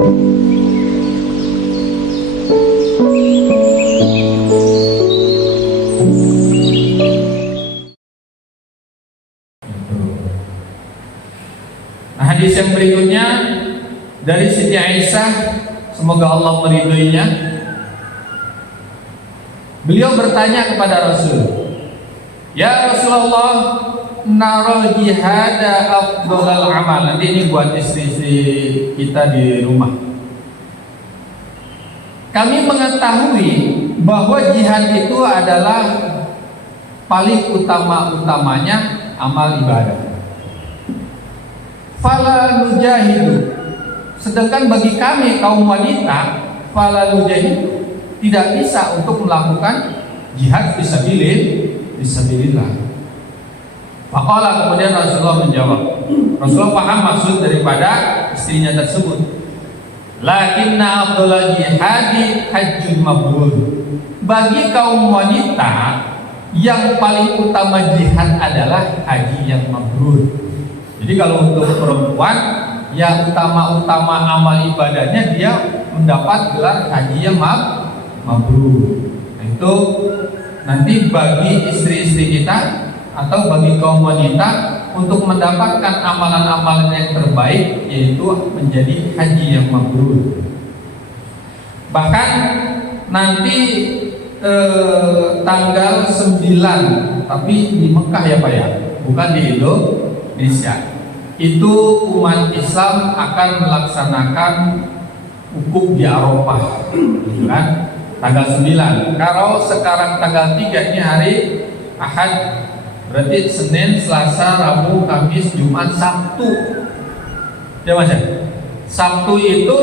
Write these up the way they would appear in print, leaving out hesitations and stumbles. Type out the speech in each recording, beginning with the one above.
Nah, hadis yang berikutnya dari Siti Aisyah, semoga Allah meridhoinya. Beliau bertanya kepada Rasul, "Ya Rasulullah, nara jihada afdhalal amal." Nanti ini buat istri-istri kita di rumah. Kami mengetahui bahwa jihad itu adalah paling utama-utamanya amal ibadah. Fala nujahidu. Sedangkan bagi kami kaum wanita, fala nujahidu, tidak bisa untuk melakukan jihad fisabilillah. Faqala, kemudian Rasulullah menjawab. Rasulullah paham maksud daripada istrinya tersebut. Lakinna afdhalal jihadi hajjun mabrur. Bagi kaum wanita, yang paling utama jihad adalah haji yang mabrur. Jadi kalau untuk perempuan, ya utama-utama amal ibadahnya dia mendapat gelar haji yang mabrur. Nah, itu nanti bagi istri-istri kita atau bagi kaum wanita untuk mendapatkan amalan-amalan yang terbaik, yaitu menjadi haji yang mabrur. Bahkan nanti tanggal 9, tapi di Mekah ya Pak ya, bukan di Indonesia, itu umat Islam akan melaksanakan wukuf di Arafah, gitu kan? Tanggal 9. Kalau sekarang tanggal 3 ini hari Ahad, berarti Senin, Selasa, Rabu, Kamis, Jumat, Sabtu. Ya Mas ya? Sabtu itu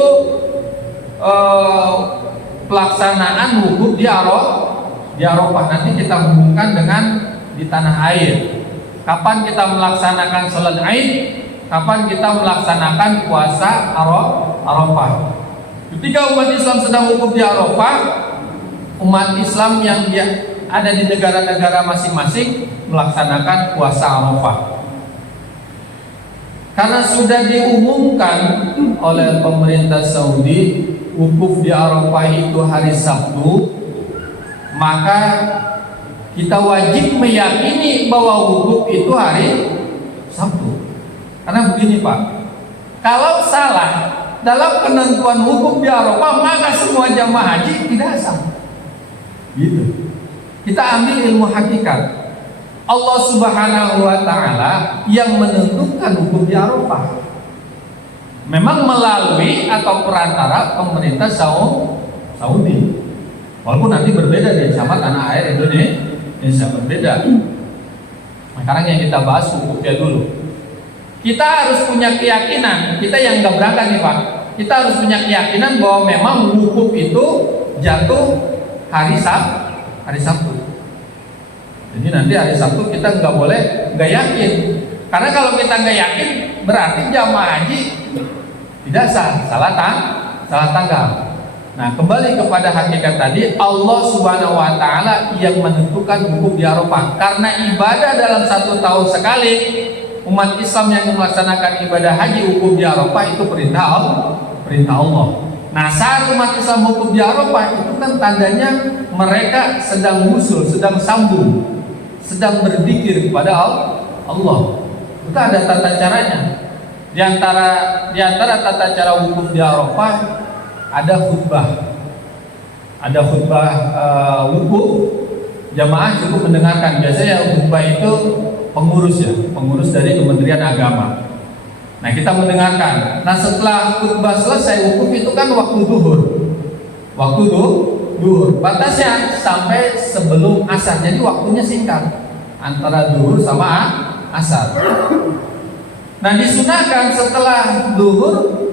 pelaksanaan wukuf di Arafah. Nanti kita hubungkan dengan di tanah air. Kapan kita melaksanakan sholat Aid? Kapan kita melaksanakan puasa Arafah? Ketika umat Islam sedang wukuf di Arafah, umat Islam yang ada di negara-negara masing-masing melaksanakan puasa Arafah. Karena sudah diumumkan oleh pemerintah Saudi wukuf di Arafah itu hari Sabtu, maka kita wajib meyakini bahwa wukuf itu hari Sabtu. Karena begini Pak, kalau salah dalam penentuan wukuf di Arafah, maka semua jamaah haji tidak sah. Gitu. Kita ambil ilmu hakikat. Allah Subhanahu wa Ta'ala yang menentukan wukuf di Arafah. Memang melalui atau perantara pemerintah Saudi. Walaupun nanti berbeda deh sama tanah air Indonesia, berbeda. Sekarang yang kita bahas wukufnya dulu. Kita harus punya keyakinan, kita yang nggak berangkat nih Pak, kita harus punya keyakinan bahwa memang wukuf itu jatuh hari Sabtu. Jadi nanti hari Sabtu kita nggak yakin, karena kalau kita nggak yakin berarti jamaah haji tidak sah, salah tanggal. Nah, kembali kepada hakikat tadi, Allah Subhanahu wa Ta'ala yang menentukan wukuf di Arafah. Karena ibadah dalam 1 tahun sekali, umat Islam yang melaksanakan ibadah haji wukuf di Arafah itu perintah Allah. Nah, saat umat Islam wukuf di Arafah itu kan tandanya mereka sedang musul, sedang sambung, sedang berzikir kepada Allah. Itu ada tata caranya. Di antara tata cara wukuf di Arafah ada khutbah. Ada khutbah wukuf, jamaah cukup mendengarkan. Biasanya khutbah itu pengurus dari Kementerian Agama. Nah, kita mendengarkan. Nah, setelah khutbah selesai, wukuf itu kan waktu duhur. Waktu duhur. Batasnya sampai sebelum asar. Jadi waktunya singkat. Antara duhur sama asar. Nah, disunahkan setelah duhur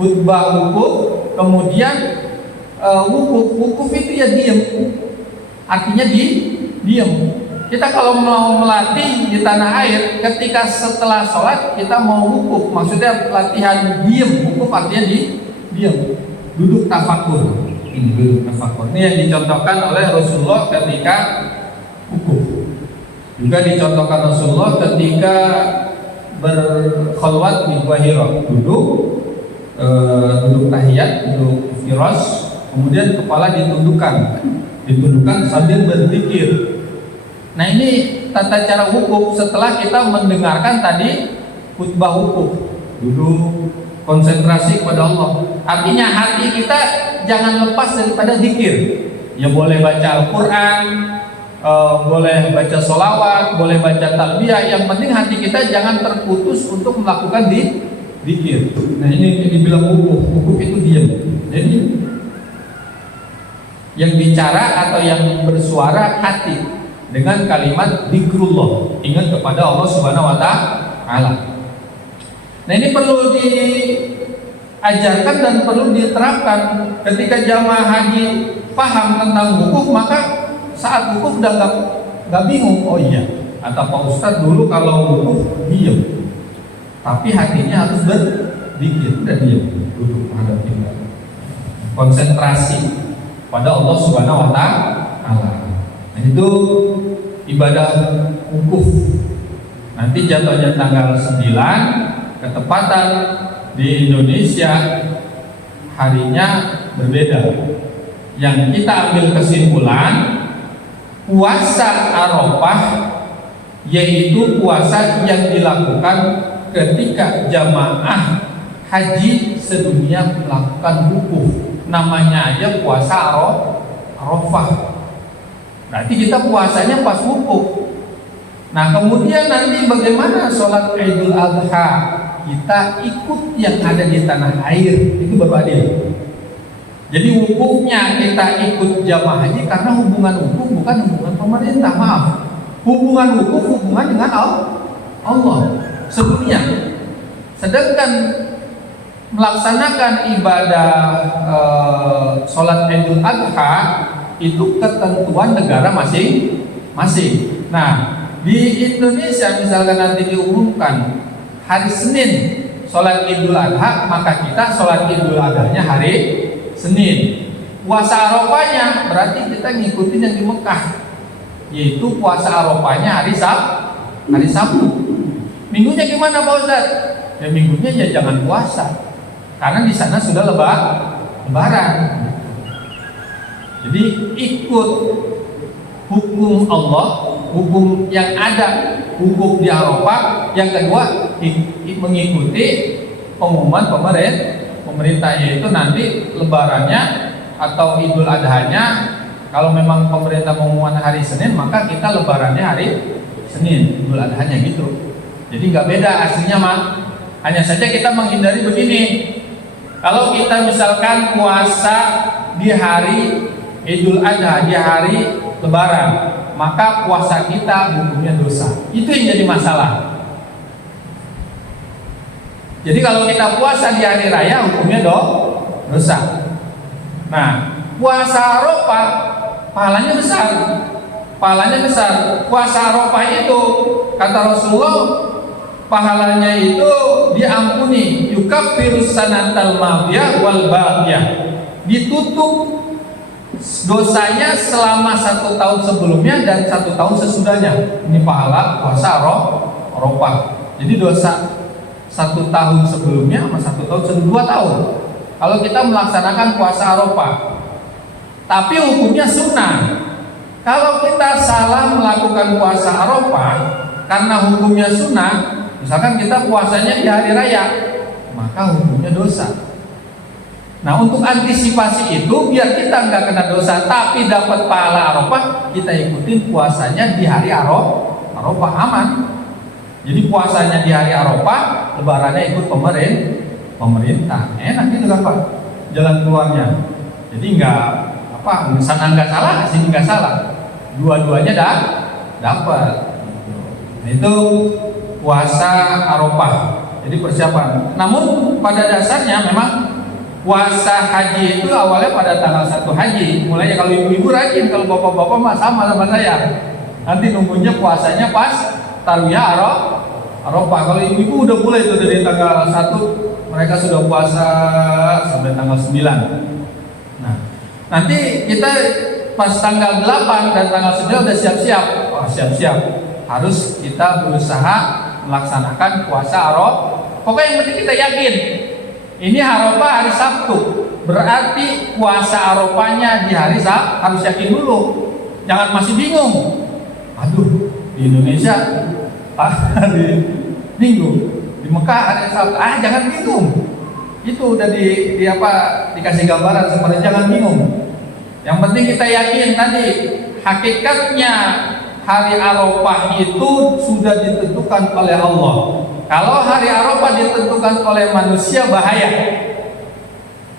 khutbah wukuf, kemudian wukuf itu ya diem. Artinya diem. Kita kalau mau melatih di tanah air, ketika setelah sholat kita mau wukuf, maksudnya latihan diem. Wukuf artinya diem, duduk tafakur. Ini duduk tafakur. Ini yang dicontohkan oleh Rasulullah ketika wukuf. Juga dicontohkan Rasulullah ketika berkholwat di Gua Hira, duduk duduk tahiyat, duduk firas, kemudian kepala ditundukkan sambil berzikir. Nah ini tata cara wukuf setelah kita mendengarkan tadi khutbah wukuf, duduk konsentrasi kepada Allah. Artinya hati kita jangan lepas daripada zikir. Ya boleh baca Al-Quran, boleh baca sholawat, boleh baca talbiyah. Yang penting hati kita jangan terputus untuk melakukan zikir. Nah ini dibilang wukuf itu diam. Jadi yang bicara atau yang bersuara hati dengan kalimat zikrullah, ingat kepada Allah Subhanahu wa Ta'ala. Nah ini perlu diajarkan dan perlu diterapkan. Ketika jamaah haji paham tentang wukuf, maka saat wukuf udah nggak bingung. Oh iya, kata Pak Ustadz dulu kalau wukuf diam, tapi hatinya harus berzikir. Udah diam, duduk menghadap kiblat, konsentrasi pada Allah Subhanahu wa Ta'ala. Nah itu ibadah wukuf. Nanti jatuhnya tanggal 9, ketepatan di Indonesia harinya berbeda. Yang kita ambil kesimpulan, puasa Arafah yaitu puasa yang dilakukan ketika jamaah haji sedunia melakukan wukuf. Namanya aja puasa Arafah. Berarti kita puasanya pas wukuf. Nah kemudian nanti bagaimana sholat Idul Adha? Kita ikut yang ada di tanah air, itu baru adil. Jadi wukufnya kita ikut jamaah haji karena hubungan wukuf bukan hubungan pemerintah, maaf. Hubungan wukuf hubungan dengan Allah sedunia. Sedangkan melaksanakan ibadah sholat Idul Adha itu ketentuan negara masing-masing. Nah di Indonesia misalkan nanti diumumkan hari Senin sholat Idul Adha, maka kita sholat Idul Adhanya hari Senin. Puasa Arafahnya berarti kita ngikutin yang di Mekah, yaitu puasa Arafahnya hari Sabtu. Minggunya gimana Pak Ustadz? Ya minggunya ya jangan puasa, karena di sana sudah lebaran. Jadi ikut hukum Allah, hukum yang ada, hukum di Arafah. Yang kedua mengikuti pengumuman pemerintah, yaitu nanti lebarannya atau Idul Adhanya. Kalau memang pemerintah mengumumkan hari Senin, maka kita lebarannya hari Senin, Idul Adhanya gitu. Jadi nggak beda aslinya mah. Hanya saja kita menghindari begini. Kalau kita misalkan puasa di hari Idul Adha, di hari Lebaran, maka puasa kita hukumnya dosa. Itu yang jadi masalah. Jadi kalau kita puasa di hari raya hukumnya dosa. Nah, puasa Arafah pahalanya besar. Puasa Arafah itu kata Rasulullah, pahalanya itu diampuni, yukaffirus sanatal madiyah wal baqiyah. Ditutup dosanya selama 1 tahun sebelumnya dan 1 tahun sesudahnya. Ini pahala puasa Arafah. Jadi dosa 1 tahun sebelumnya sama 1 tahun sesudah 2 tahun. Kalau kita melaksanakan puasa Arafah, tapi hukumnya sunnah. Kalau kita salah melakukan puasa Arafah karena hukumnya sunnah, misalkan kita puasanya di hari raya, maka hukumnya dosa. Nah untuk antisipasi itu biar kita nggak kena dosa tapi dapat pahala Arafah, kita ikutin puasanya di hari Arafah, aman. Jadi puasanya di hari Arafah, lebarannya ikut pemerintah. Enak gitu kan Pak, jalan keluarnya. Jadi sana nggak salah, sini nggak salah. Dua-duanya dapat. Nah, itu puasa Arafah. Jadi persiapan. Namun pada dasarnya memang puasa haji itu awalnya pada tanggal 1 haji. Mulainya kalau ibu-ibu rajin, kalau bapak-bapak mah sama saya. Nanti nunggunya puasanya pas Tarwiyah Arafah. Kalau ibu-ibu udah mulai itu dari tanggal 1, mereka sudah puasa sampai tanggal 9. Nah, nanti kita pas tanggal 8 dan tanggal 9 udah siap-siap. Oh, siap-siap. Harus kita berusaha melaksanakan puasa Arafah. Pokoknya yang penting kita yakin Ini Arafah hari Sabtu, berarti puasa Arafahnya di hari Sabtu harus yakin dulu. Jangan masih bingung. Aduh, di Indonesia hari Minggu, di Mekah hari Sabtu. Jangan bingung. Itu udah dikasih gambaran seperti jangan bingung. Yang penting kita yakin tadi hakikatnya hari Arafah itu sudah ditentukan oleh Allah. Kalau hari Arafah ditentukan oleh manusia bahaya.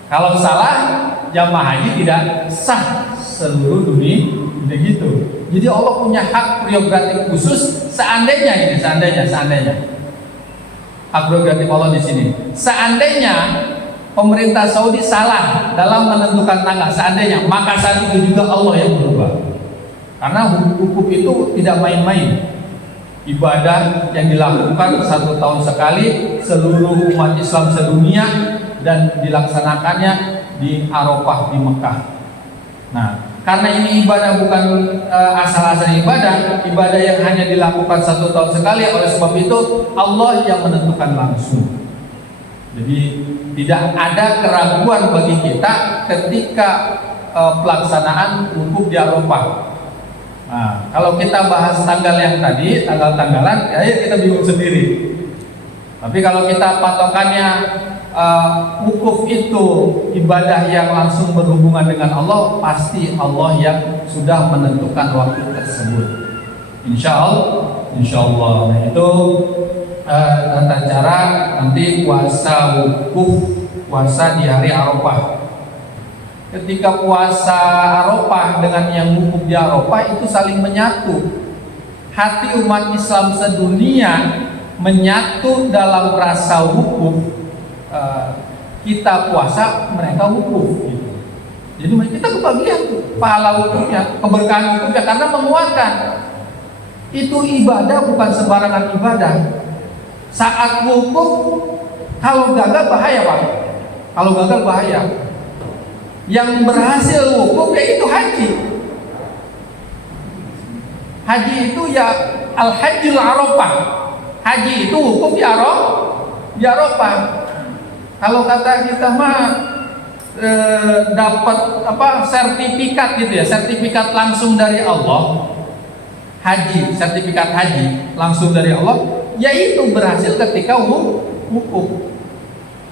Kalau salah, jamaah haji tidak sah seluruh dunia. Begitu. Jadi Allah punya hak prerogatif khusus seandainya hak prerogatif Allah di sini. Seandainya pemerintah Saudi salah dalam menentukan tanggal, seandainya, maka saat itu juga Allah yang berubah. Karena hukum itu tidak main-main. Ibadah yang dilakukan 1 tahun sekali seluruh umat Islam sedunia dan dilaksanakannya di Arafah di Mekah. Nah, karena ini ibadah bukan asal-asal ibadah yang hanya dilakukan 1 tahun sekali, oleh sebab itu Allah yang menentukan langsung. Jadi tidak ada keraguan bagi kita ketika pelaksanaan wukuf di Arafah. Nah, kalau kita bahas tanggal yang tadi, tanggal-tanggalan, ya kita bingung sendiri. Tapi kalau kita patokannya wukuf itu ibadah yang langsung berhubungan dengan Allah, pasti Allah yang sudah menentukan waktu tersebut. Insya Allah. Nah, itu tata cara nanti puasa wukuf, puasa di hari Arafah. Ketika puasa Arafah dengan yang wukuf di Arafah itu saling menyatu. Hati umat Islam sedunia menyatu dalam rasa wukuf. Kita puasa, mereka wukuf. Gitu. Jadi kita kebagian pahala wukufnya, keberkahan wukufnya, karena menguatkan. Itu ibadah bukan sembarangan ibadah. Saat wukuf, kalau gagal bahaya Pak. Kalau gagal bahaya. Yang berhasil wukuf yaitu haji. Haji itu ya al-hajjul Arafah. Haji itu wukuf di Arafah. Kalau kata kita mah dapat sertifikat gitu ya, sertifikat langsung dari Allah. Sertifikat haji langsung dari Allah, yaitu berhasil ketika wukuf.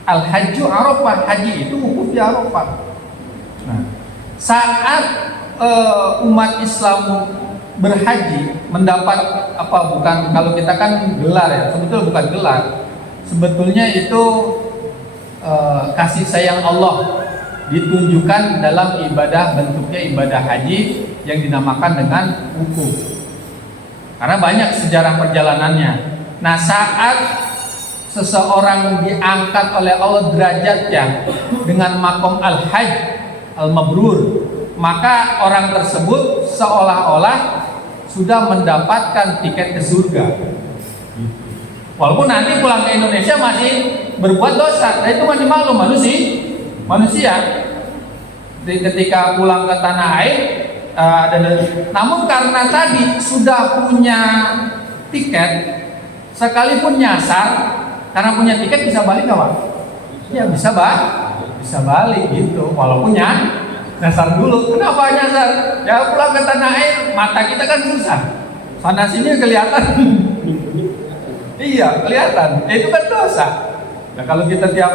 Al-hajju Arafah, haji itu wukuf di Arafah. Nah, saat umat Islam berhaji mendapat bukan, kalau kita kan gelar ya, sebetulnya bukan gelar. Sebetulnya itu kasih sayang Allah ditunjukkan dalam ibadah, bentuknya ibadah haji yang dinamakan dengan wukuf. Karena banyak sejarah perjalanannya. Nah, saat seseorang diangkat oleh Allah derajatnya dengan maqam al-hajj al-mabrur, maka orang tersebut seolah-olah sudah mendapatkan tiket ke surga. Walaupun nanti pulang ke Indonesia masih berbuat dosa, dan itu masih malu manusia. Ketika pulang ke tanah air, namun karena tadi sudah punya tiket, sekalipun nyasar, karena punya tiket bisa balik nggak Pak? Ya bisa balik gitu, walaupun nyasar dulu. Kenapa nyasar? Ya pulang ke tanah air, mata kita kan susah, sana sini kelihatan. Iya kelihatan, itu kan dosa. Nah, kalau kita tiap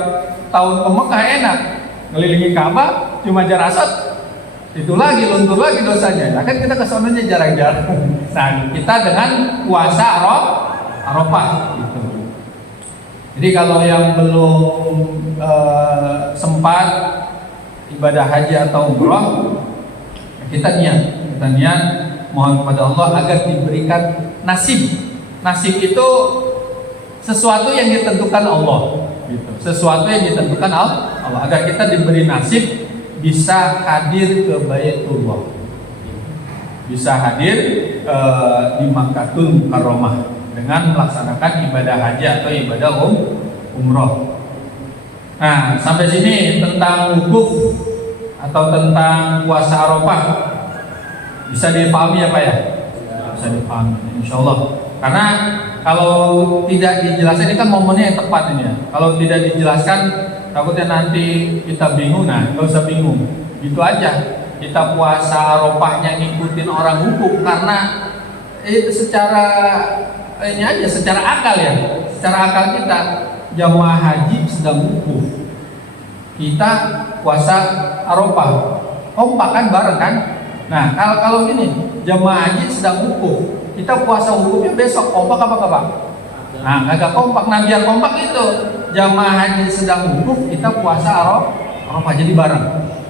tahun ke Mekah enak, ngelilingi Ka'bah cuma jarasat, itu lagi luntur lagi dosanya. Nah, kan kita kesononya jarang-jarang. Nah, kita dengan puasa Arafah gitu. Jadi kalau yang belum sempat ibadah haji atau umroh, kita niat mohon kepada Allah agar diberikan nasib. Nasib itu sesuatu yang ditentukan Allah, gitu. Sesuatu yang ditentukan Allah, agar kita diberi nasib bisa hadir ke Baitullah, bisa hadir di Makkahul Mukarramah dengan melaksanakan ibadah haji atau ibadah umroh. Nah, sampai sini tentang wukuf atau tentang puasa Arafah bisa dipahami ya Pak ya? Bisa dipahami, insya Allah. Karena kalau tidak dijelaskan, ini kan momennya yang tepat ini ya. Kalau tidak dijelaskan takutnya nanti kita bingung. Nah, nggak usah bingung, gitu aja. Kita puasa Arafahnya ngikutin orang wukuf karena secara ini aja, secara akal ya, secara akal kita jamaah haji sedang wukuf, kita puasa Arafah, kompak kan bareng kan. Nah kalau gini, jamaah haji sedang wukuf, kita puasa wukufnya besok, kompak apa kabar? Nah agak kompak. Nah biar kompak itu, jamaah haji sedang wukuf, kita puasa Arafah, jadi bareng,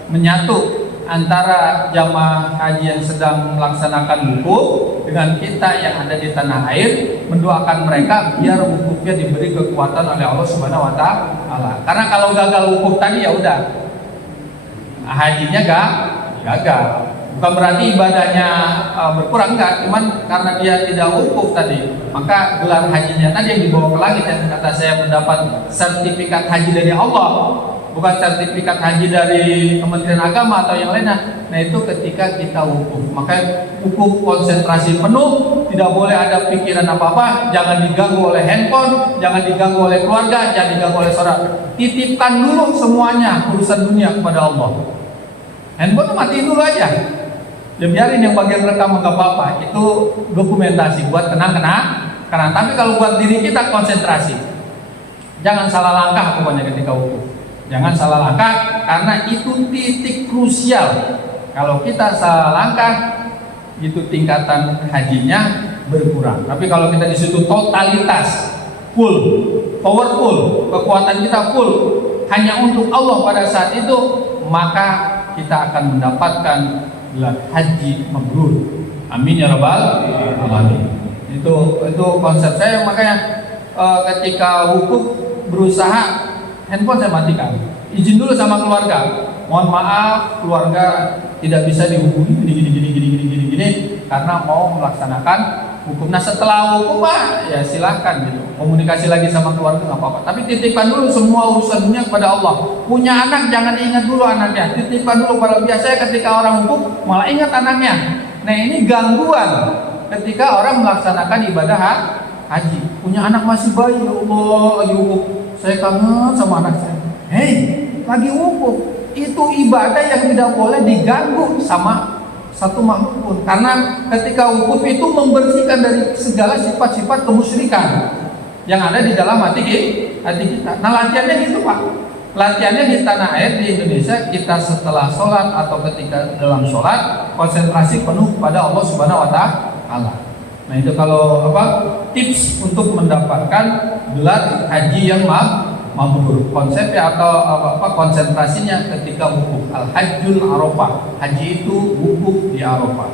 menyatu antara jamaah haji yang sedang melaksanakan wukuf dengan kita yang ada di tanah air, mendoakan mereka biar wukufnya diberi kekuatan oleh Allah Subhanahu wa taala. Karena kalau gagal wukuf tadi ya udah, hajinya gagal. Bukan berarti ibadahnya berkurang, enggak, cuman karena dia tidak wukuf tadi, maka gelar hajinya tadi yang dibawa ke langit, dan kata saya mendapat sertifikat haji dari Allah, bukan sertifikat haji dari Kementerian Agama atau yang lainnya. Nah itu ketika kita wukuf, maka wukuf konsentrasi penuh, tidak boleh ada pikiran apa-apa, jangan diganggu oleh handphone, jangan diganggu oleh keluarga, jangan diganggu oleh saudara. Titipkan dulu semuanya urusan dunia kepada Allah. Handphone matiin dulu aja, ya biarin yang bagian rekam nggak apa-apa, itu dokumentasi buat kenang-kenang. Tapi kalau buat diri kita konsentrasi, jangan salah langkah pokoknya ketika wukuf. Jangan salah langkah, karena itu titik krusial. Kalau kita salah langkah, itu tingkatan hajinya berkurang. Tapi kalau kita di situ totalitas, full, powerful, kekuatan kita full hanya untuk Allah pada saat itu, maka kita akan mendapatkan gelar haji mabrur. Amin ya rabbal alamin. Itu konsep saya. Makanya ketika wukuf berusaha, handphone saya matikan, izin dulu sama keluarga, mohon maaf keluarga tidak bisa dihubungi gini karena mau melaksanakan hukum. Nah setelah hukum ya silahkan gitu, komunikasi lagi sama keluarga nggak apa-apa, tapi titipkan dulu semua urusan dunia kepada Allah. Punya anak jangan ingat dulu anaknya, titipkan dulu. Pada biasanya ketika orang hukum malah ingat anaknya. Nah ini gangguan ketika orang melaksanakan ibadah haji. Punya anak masih bayi, ya Allah lagi wukuf, saya kangen sama anak saya. Hei, lagi wukuf. Itu ibadah yang tidak boleh diganggu sama satu makhluk pun. Karena ketika wukuf itu membersihkan dari segala sifat-sifat kemusyrikan yang ada di dalam hati kita. Nah latihannya gitu Pak. Latihannya di tanah air di Indonesia, kita setelah sholat atau ketika dalam sholat, konsentrasi penuh pada Allah Subhanahu wa taala. Nah itu kalau tips untuk mendapatkan gelar haji yang mabrur. Konsepnya atau konsentrasinya ketika wukuf. Al-Hajjul Arafah. Haji itu wukuf di Arafah.